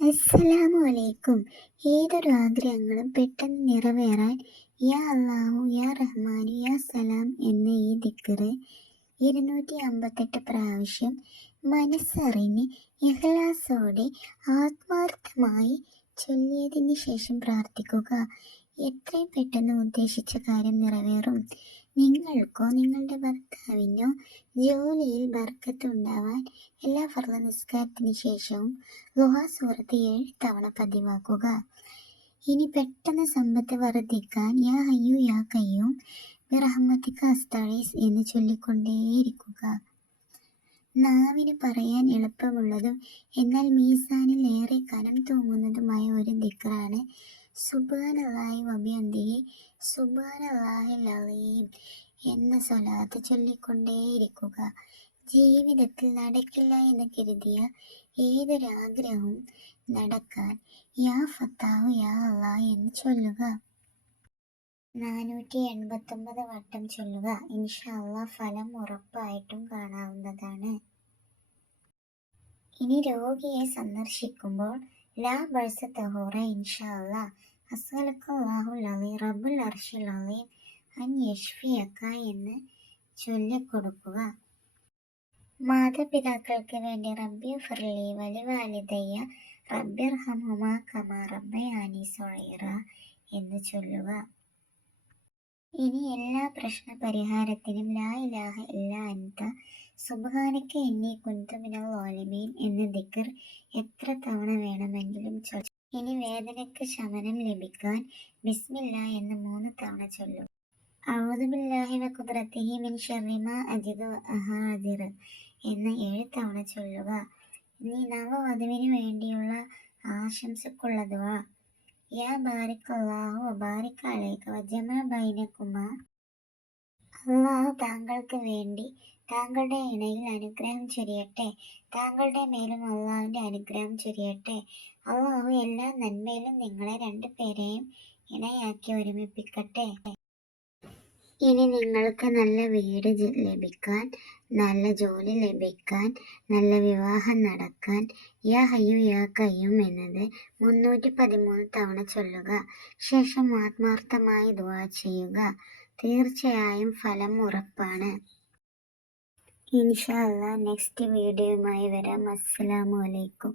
അസ്സലാമു അലൈക്കും ഏതൊരു ആഗ്രഹങ്ങളും പെട്ടെന്ന് നിറവേറാൻ യാ അള്ളാഹു യാ റഹ്മാൻ യാ സലാം എന്ന ഈ ദിക്കറ് ഇരുന്നൂറ്റി അമ്പത്തെട്ട് പ്രാവശ്യം മനസ്സറിഞ്ഞ് ഇഹ്ലാസോടെ ആത്മാർത്ഥമായി ചൊല്ലിയതിന് ശേഷം പ്രാർത്ഥിക്കുക. എത്രയും പെട്ടെന്ന് ഉദ്ദേശിച്ച കാര്യം നിറവേറും. നിങ്ങൾക്കോ നിങ്ങളുടെ ഭർത്താവിനോ ജോലിയിൽ ബർക്കത്തുണ്ടാവാൻ എല്ലാ ഫർള നിസ്കാരത്തിന് ശേഷവും ഗുഹാസൂറത്ത് ഏഴ് തവണ പതിവാക്കുക. ഇനി പെട്ടെന്ന് സമ്പത്ത് വർദ്ധിക്കാൻ യാ ഹയ്യു യാ കയ്യും ബിറഹമ്മത്തിക്ക അസ്താഴീസ് എന്ന് ചൊല്ലിക്കൊണ്ടേയിരിക്കുക. നാവിന് പറയാൻ എളുപ്പമുള്ളതും എന്നാൽ മീസാനിൽ ഏറെ കനം തൂങ്ങുന്നതുമായ ഒരു ദിക്റാണ് സുബാനല്ലാഹി വബിയന്തിഹി സുബാനല്ലാഹി അലീം എന്ന സ്വലാത്ത് ചൊല്ലിക്കൊണ്ടേയിരിക്കുക. ജീവിതത്തിൽ നടക്കില്ല എന്ന് കരുതിയ ഏതൊരാഗ്രഹവും നടക്കാൻ യാ ഫത്താവ് യാ അള്ളാ എന്ന് ചൊല്ലുക. നാനൂറ്റി എൺപത്തൊമ്പത് വട്ടം ചൊല്ലുക. ഇൻഷല്ല ഫലം ഉറപ്പായിട്ടും കാണാവുന്നതാണ്. ഇനി രോഗിയെ സന്ദർശിക്കുമ്പോൾ ലാ ബഴ്സ തഹോറ ഇൻഷല്ല അള്ളാ അസ്സലക്കല്ലാഹു ലവി റബ്ബുൽ അർഷിൽ അലീം. അൻ യഷ്ഫിയക്ക എന്ന് ചൊല്ലിക്കൊടുക്കുക. മാതാപിതാക്കൾക്ക് വേണ്ടി റബ്ബി ഫർലി വലി വാലിദയ്യ റബ്ബിർ ഹമുമ കമ റബ്ബയാനി സൊഴീറ എന്ന് ചൊല്ലുക. ഇനി എല്ലാ പ്രശ്ന പരിഹാരത്തിനും ലാ ഇലാഹ ഇല്ലാ അൻത സുബ്ഹാനക എന്നീ കുന്തു വാലിമീൻ ളാലിമീൻ എന്ന ദിക്കർ എത്ര തവണ വേണമെങ്കിലും ചൊല്ലും. ഇനി വേദനയ്ക്ക് ശമനം ലഭിക്കാൻ ബിസ്മില്ല എന്ന് മൂന്ന് തവണ ചൊല്ലും. അഊദു ബില്ലാഹി വ ഖുദ്റത്തിഹി മിൻ ശർരി മാ അജിദു അഹാദിർ എന്ന് ഏഴ് തവണ ചൊല്ലുക. നീ നവവധുവിന് വേണ്ടിയുള്ള ആശംസക്കുള്ള ദുആ. യാ ബാരിക് അല്ലാഹു ബാരിക് അലൈക വജമ ബൈനക്കുമ. അള്ളാഹു താങ്കൾക്ക് വേണ്ടി താങ്കളുടെ ഇണയിൽ അനുഗ്രഹം ചൊരിയട്ടെ. താങ്കളുടെ മേലും അള്ളാഹുവിന്റെ അനുഗ്രഹം ചൊരിയട്ടെ. അള്ളാഹു എല്ലാ നന്മയിലും നിങ്ങളെ രണ്ടുപേരെയും ഇണയാക്കി ഒരുമിപ്പിക്കട്ടെ. ഇനി നിങ്ങൾക്ക് നല്ല വീട് ലഭിക്കാൻ നല്ല ജോലി ലഭിക്കാൻ നല്ല വിവാഹം നടക്കാൻ യാ ഹയ്യു യാ കയ്യും എന്നത് മുന്നൂറ്റി പതിമൂന്ന് തവണ ചൊല്ലുക. ശേഷം ആത്മാർത്ഥമായി ദുആ ചെയ്യുക. തീർച്ചയായും ഫലം ഉറപ്പാണ്. ഇൻഷാല്ല നെക്സ്റ്റ് വീഡിയോയുമായി വരാം. അസ്സലാമു അലൈക്കും.